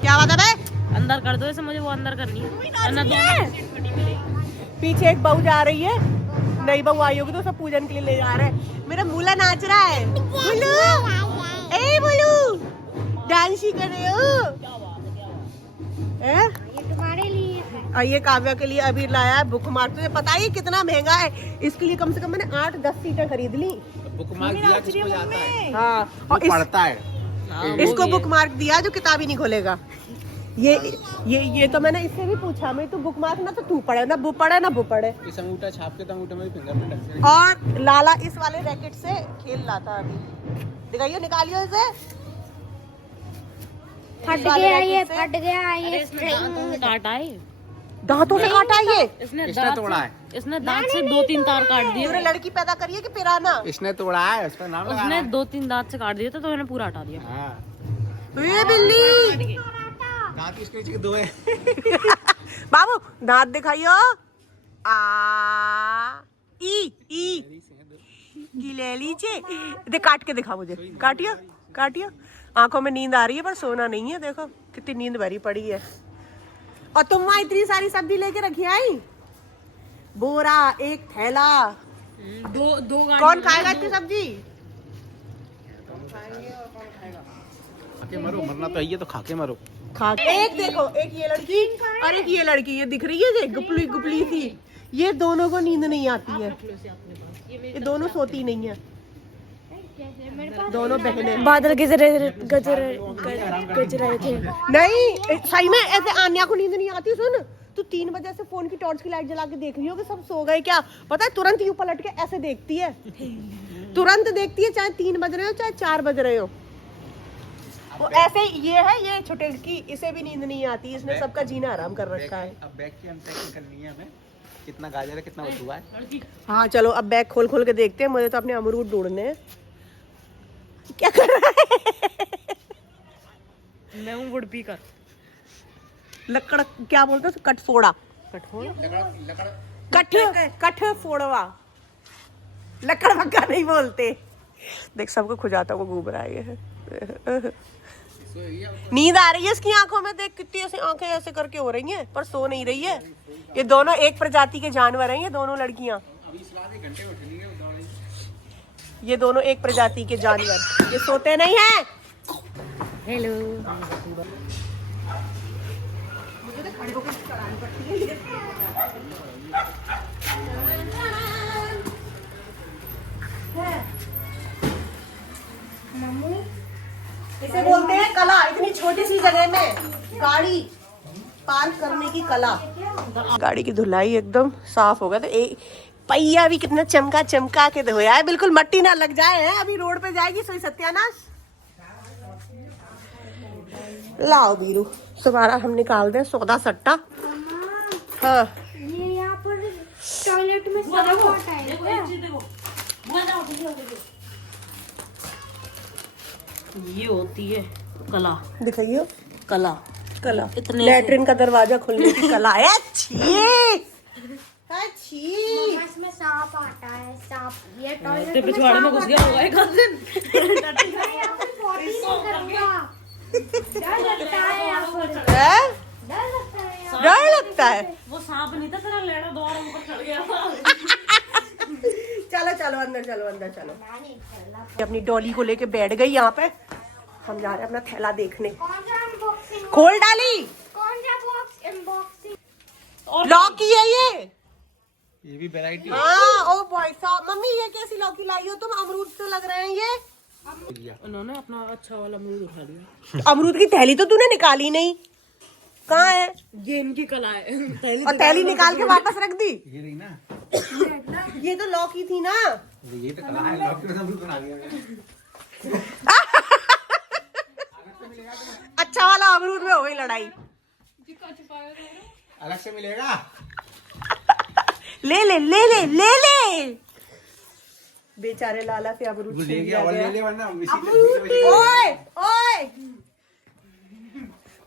क्या बात है बे? अंदर कर दो इसे, मुझे वो अंदर करनी है। पीछे एक बहू जा रही है, नई बहू आई होगी तो सब पूजन के लिए ले जा रहे हैं। मेरा मूला नाच रहा है। बोलू ए बोलू, डांस ही कर रहे हो? ये तुम्हारे लिए है। और ये काव्या के लिए अभी लाया है बुक मार्क। तुझे पता ही कितना महंगा है। इसके लिए कम से कम मैंने 8-10 सीटें खरीद ली। बुक मार्क दिया किसको जाता है? हाँ, वो और पढ़ता है। इसको बुक मार्क दिया जो किताब ही नहीं खोलेगा। ये तो मैंने इससे भी पूछा, मैं तू बुक मार्क ना तो तू पढ़े ना बू पढ़े ना बू पढ़े। इस अंगूठा छाप के तो अंगूठे में फिंगरप्रिंट लगते हैं। और लाला इस वाले रैकेट से खेल रहा था अभी। दिखाइए, निकालियो इसे। फट गया ये, फट गया ये। काटा है, दांतों से काटा है ये। इसने इसने दांत तोड़ा से, है। इसने दांत से 2-3 तार काट दिए। पूरे लड़की पैदा करिए कि पिराना। इसने तोड़ा है, उसका नाम लगा उसने रहा है। 2-3 दांत से काट दिए थे तो मैंने पूरा हटा दिया। हाँ। ये बिल्ली दांत इसके नीचे के दो है। बाबू दांत दिखाइयो। आ ई की ले लीजिए। दे काट के दिखा मुझे। काटियो काटियो। आंखों में नींद आ रही है पर सोना नहीं है। देखो कितनी नींद भरी पड़ी है। और तुम वहाँ इतनी सारी सब्जी लेके रखी आई, बोरा, एक थैला। दो कौन खाएगा इतनी सब्जी? खाके मरो, मरना तो है तो खाके मरो। खा एक देखो, एक ये लड़की और एक ये लड़की, ये दिख रही है ये गुपली गुपली सी। ये दोनों को नींद नहीं आती है, ये दोनों सोती नहीं है, दोनों बहनें। बादल गज रहे थे। नहीं सही में ऐसे आन्या को नींद नहीं आती। सुन, तू 3 बजे से फोन की टॉर्च की लाइट जला के देख रही हो कि सब सो गए क्या? पता है तुरंत यूं पलट के ऐसे देखती है, तुरंत देखती है, चाहे 3 बज रहे हो चाहे 4 बज रहे हो। वो ऐसे ये है, ये छुटेलकी, इसे भी नींद नहीं आती। इसने सबका जीना आराम कर रखा है। अब बैग की अनपैकिंग करनी है हमें। कितना गाजर है, कितना बचुआ है। हाँ चलो अब बैग खोल खोल के देखते हैं। मुझे तो अपने अमरूद ढूंढने हैं। क्या कर रहा है? मैं हूँ वुड पीकर। लकड़ क्या बोलते हैं? कटफोड़ा। कठ फोड़वा। लकड़ पक्का नहीं बोलते। देख सबको खुजाता वो घूम रहा है ये। नींद आ रही है इसकी आंखों में। देख कितनी ऐसे आंखें ऐसे करके हो रही हैं पर सो नहीं रही है। ये दोनों एक प्रजाति के जानवर हैं, ये दोनों लड़कियां। ये दोनों एक प्रजाति के जानवर, ये सोते नहीं हैं। हेलो। मुझे तो खड़े होकर करानी पड़ती है ये। इसे बोलते हैं कला। इतनी छोटी सी जगह में गाड़ी पार्क करने की कला। गाड़ी की धुलाई एकदम साफ हो गया। तो एक पहिया भी कितना चमका चमका के धोया है, बिल्कुल मट्टी ना लग जाए है। अभी रोड पे जाएगी सोई सत्यानाश। लाओ बीरू, तुम्हारा हम निकाल दें सौदा सट्टा। हाँ ये यहाँ पर टॉयलेट में साफ होता है क्या? ये होती है कला। दिखाइए कला कला। इतने लैट्रिन का दरवाजा खोलने की कला है। अच्छी अच्छी। इसमें सांप आता है, सांप। ये टॉयलेट तेरे पिछवाड़े में घुस गया होगा एक आध दिन। यहाँ पर पॉटी नहीं करूँगा। डर लगता है यहाँ पर। है? डर लगता है यहाँ डर लगता है। वो सांप नहीं था, तेरा लेड़ा द्वार ऊपर चढ़ गया था। चलो चलो अंदर चलो, अंदर चलो। अपनी डॉली को लेके बैठ गई यहाँ पे। हम जा रहे हैं अपना थैला देखने। कौन सा अनबॉक्सिंग? खोल डाली। कौन सा बॉक्स अनबॉक्सिंग? लौकी है ये। ये भी वैरायटी हाँ ओ भाई साहब, मम्मी ये कैसी लौकी लाई हो तुम? अमरूद से लग रहे हैं ये। उन्होंने अपना अच्छा वाला अमरूद उठा लिया। अमरूद की थैली तो तूने निकाली नहीं, कहाँ है? ये इनकी कला है। और थैली निकाल के वापस रख दी। ये नहीं ना, ये तो लौकी थी ना। ये तो कला है। लौकी का अमरूद बना दिया मैंने। अच्छा वाला अमरूद में हो गई लड़ाई। अलग से मिलेगा। ले ले ले ले ले ले। बेचारे लाला से अमरूद ले छीन गया लिया और ले गया। ले वरना ओए ओए,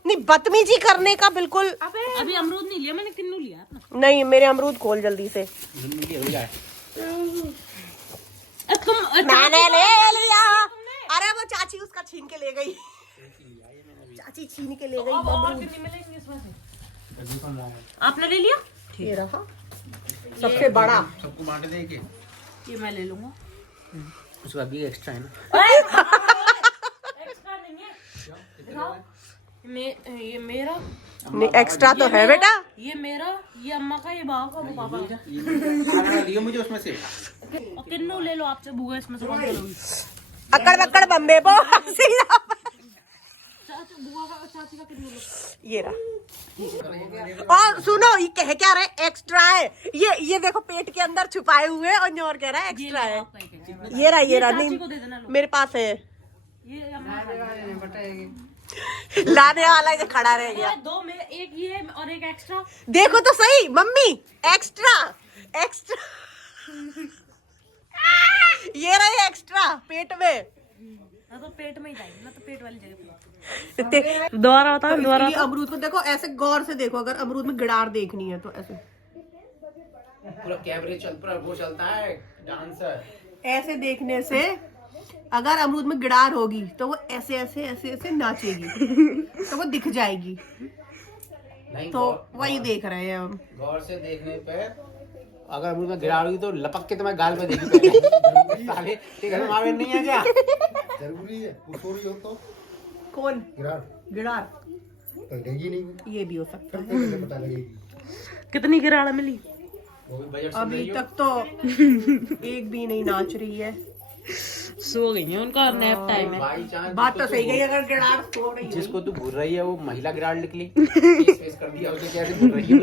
नहीं बदतमीजी करने का बिल्कुल। अभी अमरूद नहीं लिया मैंने, किन्नू लिया अपना। नहीं मेरे अमरूद खोल जल्दी से। मैंने ले लिया। अरे वो चाची उसका छीन के ले गई। चीज छीन के ले गई अब और अमरूद। कितने मिलेंगे इसमें से? आपने ले लिया? ये रहा सबसे बड़ा। सबको बांट दे के ये मैं ले लूंगा। उसका भी एक्स्ट्रा है ना। एक्स्ट्रा नहीं है। दिखाओ। ये मेरा, नहीं एक्स्ट्रा तो है बेटा। ये मेरा, ये अम्मा का, ये बाबा का, वो पापा का। खाना लियो मुझे उसमें से। और किन्नू ले लो आपसे बुआ, इसमें से कौन सा लोगी? अकड़ बकड़ बम्बे पो सीधा। चाचा बुआ का, चाची का किन्नू लो। ये रहा। और सुनो ये कह क्या रहे एक्स्ट्रा है। ये देखो पेट के अंदर छुपाए हुए हैं और और कह रहा है एक्स्ट्रा है। ये रहा चाची को दे देना लो। मेरे पास है। ये अम्मा का। लाने वाला ये खड़ा रह गया। ये दो में, एक ये और एक एक्स्ट्रा। देखो तो सही मम्मी एक्स्ट्रा एक्स्ट्रा। ये रहे एक्स्ट्रा पेट में। ना तो पेट में ही जाएगी, ना तो पेट वाली जगह पे। दोबारा बताओ, दोबारा। अमरूद को देखो ऐसे गौर से देखो। अगर अमरूद में गिडार देखनी है तो ऐसे पूरा कैमरे पूरा वो चलता है डांसर। ऐसे देखने से अगर अमरूद में गिडार होगी तो वो ऐसे ऐसे ऐसे ऐसे नाचेगी तो वो दिख जाएगी। नहीं तो वही देख रहे हैं हम। गौर से देखने पे अगर अमरूद में गिरा होगी तो लपक के तुम्हें गाल पे देगी पहले। साले ये घर में मावे नहीं है क्या? जरूरी है कुछ हो तो कौन गिडार लगेगी नहीं, ये भी हो सकता है। कैसे पता लगेगी? कितनी गिराड़ा मिली? वो भी बजट से अभी नहीं हो। तक तो एक भी नहीं नाच रही है। सो गई है, उनका नैप टाइम है। बाई चांस बात तो सही गई। अगर गिडार सो रही है जिसको तू भूल रही है वो महिला गिराड़ निकली। केस वेस कर दिया उसे, कैसे भूल रही है?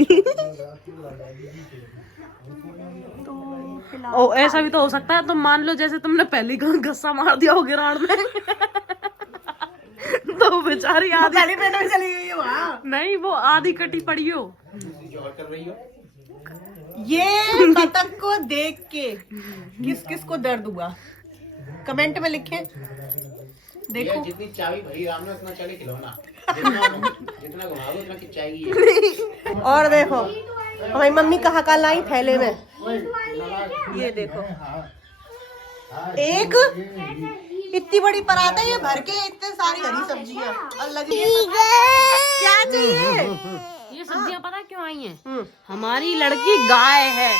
ओ ऐसा भी तो हो सकता है। तुम मान लो जैसे तुमने पहले गस्सा मार दिया हो गिराड़ में। तो बेचारी आधी पहले पेट में चली गई है वहाँ। नहीं, वो आधी कटी पड़ी हो। जो कर रही हो ये बतख को देख के किस किस को दर्द हुआ कमेंट में लिखे। देखो ये जितनी चाबी भरी राम ने उतना चले खिलौना। जितना घुमाओगे उतना खिंचाएगी ये। और देखो हमारी मम्मी कहाँ का लाई थैले में। ये देखो एक इतनी बड़ी परात है, ये भर के इतने सारी हरी सब्जियां और लगी क्या चाहिए। ये सब्जियां पता क्यों आई हैं? हमारी लड़की गाय है,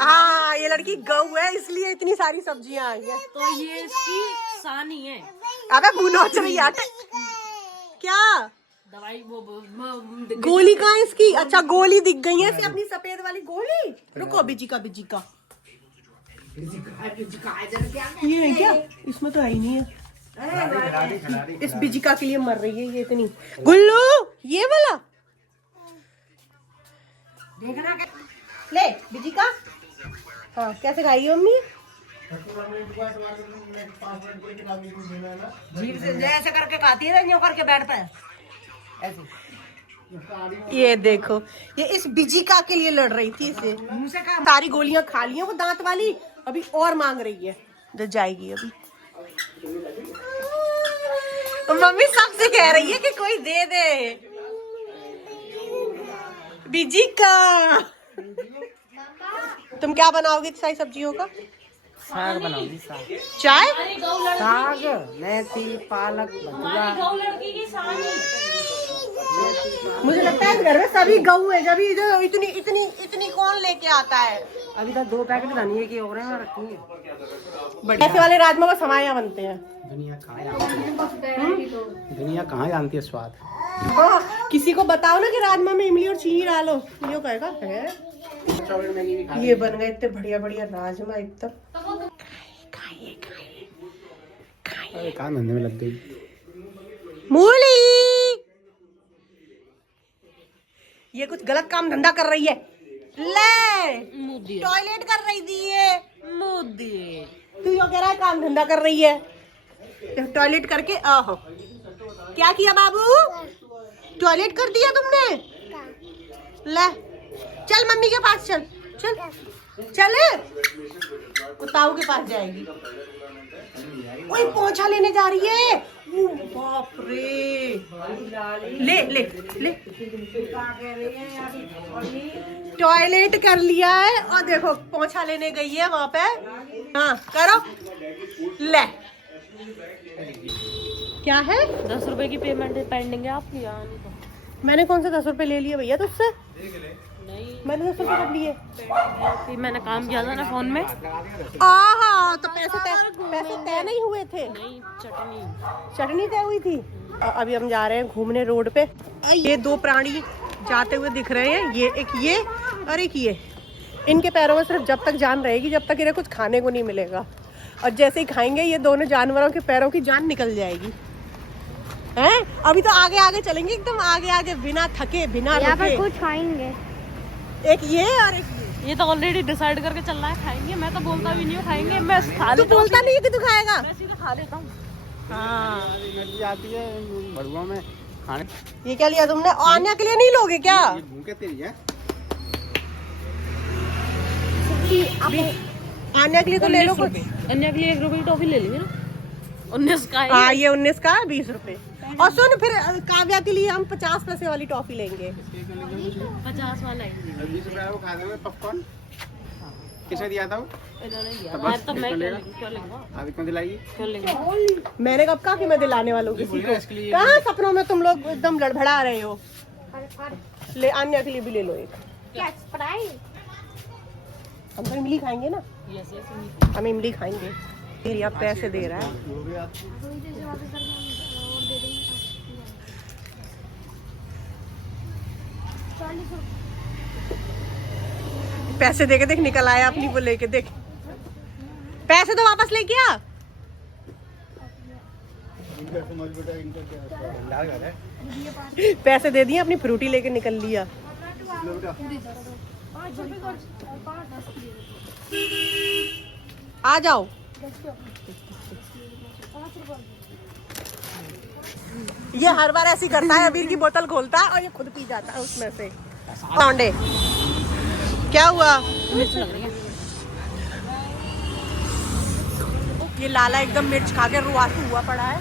हाँ ये लड़की गऊ है इसलिए इतनी सारी सब्जियां आई है। तो ये इसकी सानी है। अबे मुंह नोच रही है क्या। दवाई वो गोली कहाँ है इसकी? अच्छा गोली दिख गई है इसे, अपनी सफेद वाली गोली। रुको बिजिका बिजिका ये है क्या? इसमें तो है ही नहीं है। इस बिजिका के लिए मर रही है ये इतनी। गुल्लू ये वाला ले बिजिका। हाँ कैसे खाएगी मम्मी? जीभ से ऐसे करके खाती है, यूं करके बैठता है ऐसे। ये देखो ये इस बिजिका के लिए लड़ रही थी इसे। सारी गोलियां खा ली हैं वो दांत वाली, अभी और मांग रही है जो जाएगी अभी। तो मम्मी सबसे कह रही है कि कोई दे दे बिजिका। तुम क्या बनाओगी सारी सब्जियों का? साग बनाऊंगी साग। चाय साग मेथी पालक भुजिया। लड़की की सानी। मुझे लगता है इस घर में सभी गऊ है। जब इधर इतनी इतनी इतनी कौन लेके आता है? अभी तक 2 पैकेट धनिए के और हैं रखी है। ऐसे वाले राजमा बस हमारे यहाँ बनते हैं। दुनिया कहाँ जानती है? दुनिया कहाँ जानती है स्वाद। हाँ, किसी को बताओ ना कि राजमा में इमली और चीनी डालो, ये कहेगा है। ये बन गए इतने बढ़िया बढ़िया राजमा एकदम। खाइए खाइए खाइए। कहाँ धंधे में लग गई। मूली ये कुछ गलत काम धंधा कर रही है। ले मुद्दी टॉयलेट कर रही थी ये। मुद्दी। तू यो कह रहा है काम धंधा कर रही है। टॉयलेट करके आहो। क्या किया बाबू? टॉयलेट कर दिया तुमने? ले चल मम्मी के पास चल चल चल। ताऊ के पास जाएगी। ओए पोंछा लेने जा रही है। ओ बाप रे। ले ले ले टॉयलेट कर लिया है और देखो पोंछा लेने गई है वहां पे। हाँ करो ले। क्या है? 10 रुपए की पेमेंट पेंडिंग है आपकी, यहाँ नहीं तो मैंने कौन से 10 रुपए ले लिए भैया तुझसे? नहीं। मैंने 10 रुपए कब लिए? फिर मैंने काम किया था ना फोन में। आहा, तो पैसे तय नहीं हुए थे? नहीं, चटनी चटनी तय हुई थी। और अभी हम जा रहे हैं घूमने रोड पे। ये दो प्राणी जाते हुए दिख रहे हैं, ये और एक ये। इनके पैरों में सिर्फ जब तक जान रहेगी जब तक इन्हें कुछ खाने को नहीं मिलेगा, और जैसे ही खाएंगे ये दोनों जानवरों के पैरों की जान निकल जाएगी। हैं? अभी तो आगे आगे चलेंगे, एकदम आगे आगे, बिना थके बिना यहाँ पर रुके। कुछ खाएंगे। एक ये और एक ये तो ऑलरेडी डिसाइड करके चल रहा है खाएंगे। मैं तो बोलता भी नहीं हूँ खाएंगे, मैं खा तू लेता हूँ। बोलता नहीं है कि तू खाएगा। मैं सीधा खा लेता हूँ। हाँ, एनर्जी आती है भड़ुआ में खाने। ये क्या लिया तुमने? आन्या के लिए नहीं लोगे क्या? ये भूखे तेरी है। अभी आन्या के लिए तो ले लो कुछ। अन्य के लिए 1 रुपए की टॉफी ले लेंगे ना। 19 का है। हाँ, ये 19 का 20 रुपए। और सुन, फिर काव्या के लिए हम 50 पैसे वाली टॉफी लेंगे। 50 वाला है। 20 रुपए वो खा देंगे पॉपकॉर्न। किसने दिया था वो? इन्होंने दिया। तो मैं बस तो मैं इतना क्या लेंगा? अभी कौन दिलाएगी? क्या लेंगा? मैंने कब कहा कि मैं दिलाने वालों किसी बोल को? रहे हैं इसके लिए। कहाँ सपनों में तुम लोग एकदम लड़बड़ा रहे हो। ले, आन्या के लिए भी ले लो एक। क्या स्प्राइट? हम तो इमली खाएंगे ना, यस यस। हम इमली खाएंगे। फिर यहाँ पैसे दे रहा है। पैसे दे के देख, निकल आया अपनी वो लेके देख। पैसे तो वापस लेके आ। इनका समझ बेटा, इनका क्या लाल घर है। पैसे दे दिए, अपनी फ्रूटी लेके निकल लिया। आ जाओ। ये हर बार ऐसी करता है, अबीर की बोतल खोलता है और ये खुद पी जाता है उसमें से। लौंडे, क्या हुआ? मिर्च लग रही है। ये लाला एकदम मिर्च खा के रुआसू हुआ पड़ा है।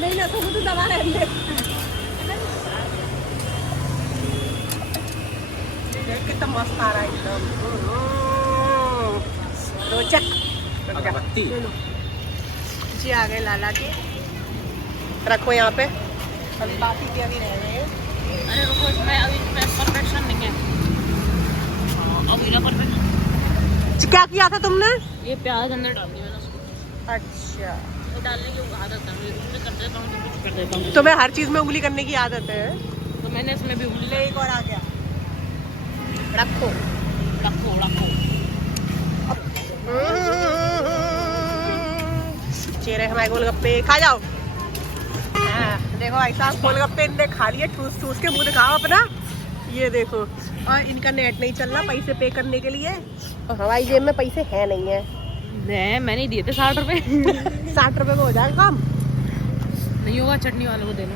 नहीं ना, तो मुझे दबा रहने दे। कितना मस्त आ रहा है एकदम रोचक। अगरबत्ती। जी आ गए लाला के, रखो यहाँ पे। अभी बाकी के अभी रह रहे हैं। अरे रुको, इसमें अभी परफेक्शन नहीं है। अभी ना परफेक्शन। क्या किया था तुमने? ये प्याज अंदर डाल दिया मैंने उसको। अच्छा, वो डालने की आदत है मुझे, कर देता हूँ तो कुछ कर देता हूँ। तुम्हें हर चीज में उंगली करने की आदत है। तो मैंने इसमें भी उंगली ले, एक और आ गया, रखो। रखो। चेहरे हमारे गोलगप्पे खा जाओ। देखो भाई साहब, गोलगप्पे इनने खा लिए, ठूस ठूस के मुंह दिखाओ अपना। ये देखो, और इनका नेट नहीं चल रहा पैसे पे करने के लिए, और हमारी जेब में पैसे है नहीं है। मैंने दिए थे 60 रुपए। 60 रुपए में हो जाएगा काम? नहीं होगा, चटनी वालों को देना।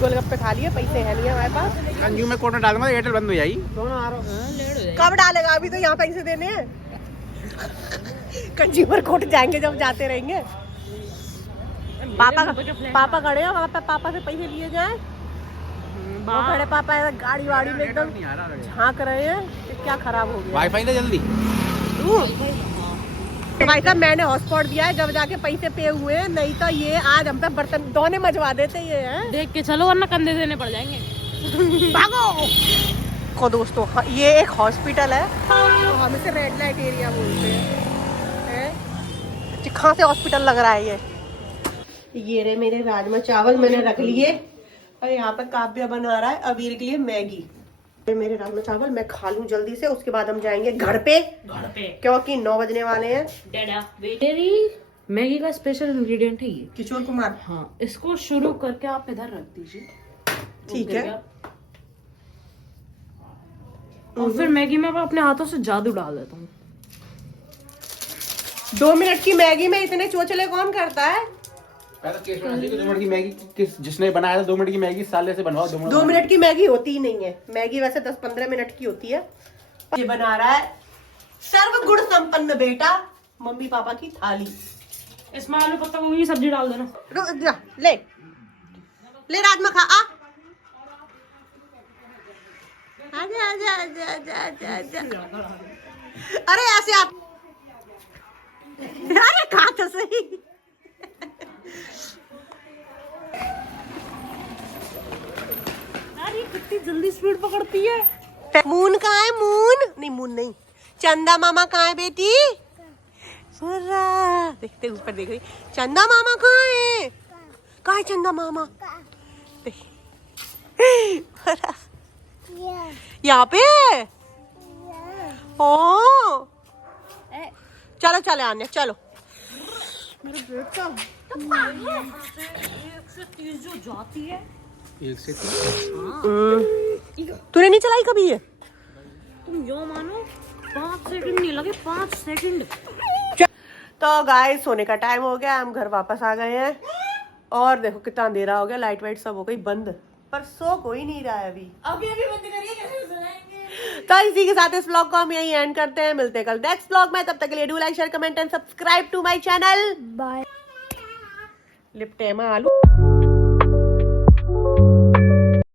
गोलगप्पे खा लिए, पैसे है नहीं है हमारे पास। कंज्यूमर कोड में डाल दूंगा, एयरटेल बंद हो जाएगी। दोनों आ रहा हाँ, लेट हो जाएगी। कब डालेगा? अभी तो यहाँ पैसे देने हैं। कंज्यूमर कोर्ट जाएंगे जब जाते रहेंगे। पापा खड़े हैं वहाँ पे, पापा से पैसे लिए जाए। वो खड़े पापा ऐसा गाड़ी वाड़ी में एकदम नहीं आ रहा है। झांक रहे हैं कि क्या खराब हो गया। वाईफाई दे जल्दी। भाई साहब, मैंने हॉटस्पॉट दिया है, जब जाके पैसे पे हुए हैं, नहीं तो ये आज हम पे बर्तन धोने मजवा देते ये हैं। देख के चलो वरना कंधे देने पड़ जाएंगे। भागो को दोस्तों, ये एक हॉस्पिटल है, तो हम इसे रेड लाइट एरिया बोलते हैं। कहाँ से हॉस्पिटल लग रहा है ये रहे मेरे राजमा चावल मैंने रख लिए, और यहाँ पर काव्या बना रहा है अबीर के लिए मैगी। मेरे राजमा चावल मैं खा लूं जल्दी से, उसके बाद हम जाएंगे घर पे क्योंकि 9 बजने वाले हैं। मेरी मैगी का स्पेशल इंग्रेडिएंट है ये किशोर कुमार। हाँ, इसको शुरू करके आप इधर रख दीजिए। ठीक है। और फिर मैगी में मैं अपने हाथों से जादू डाल देता हूँ। 2 मिनट की मैगी में इतने चोचले कौन करता है? 2 मिनट की मैगी जिसने बनाया था, 2 मिनट की मैगी साले से बनवाओ। 2 मिनट की मैगी होती ही नहीं है, मैगी वैसे 10-15 मिनट की होती है। ये बना रहा है सर्व गुण संपन्न बेटा, मम्मी पापा की थाली। इसमें आलू पत्ता गोभी की सब्जी डाल देना। रुक जा, ले ले राजमा खा। आ आजा आजा आजा आजा आजा आजा। अरे ऐसे आप, अरे खा तो सही। यार ये कितनी जल्दी स्पीड पकड़ती है। मून कहाँ है? मून नहीं, मून नहीं, चंदा मामा कहाँ है बेटी? फुर्रा देखते ऊपर देख रही, चंदा मामा कहाँ है? कहाँ है चंदा मामा? देख फुर्रा यहाँ पे है। ओ चलो चलो आने चलो। मेरे बेटा एक से 30 जो जाती है। 1 से 3 तूने नहीं चलाई कभी ये? तुम जो मानो 5 सेकंड नहीं लगे, 5 सेकंड। तो गाइस सोने का टाइम हो गया, हम घर वापस आ गए हैं और देखो कितना अंधेरा हो गया, लाइट वाइट सब हो गई बंद, पर सो कोई नहीं रहा है अभी। अभी बंद करिए, कैसे सुनाएंगे। तो इसी के साथ इस व्लॉग को हम यही एंड करते हैं, मिलते हैं कल नेक्स्ट व्लॉग में। तब तक के लिए do like share comment and subscribe to my channel. Bye. लिपटे में आलू।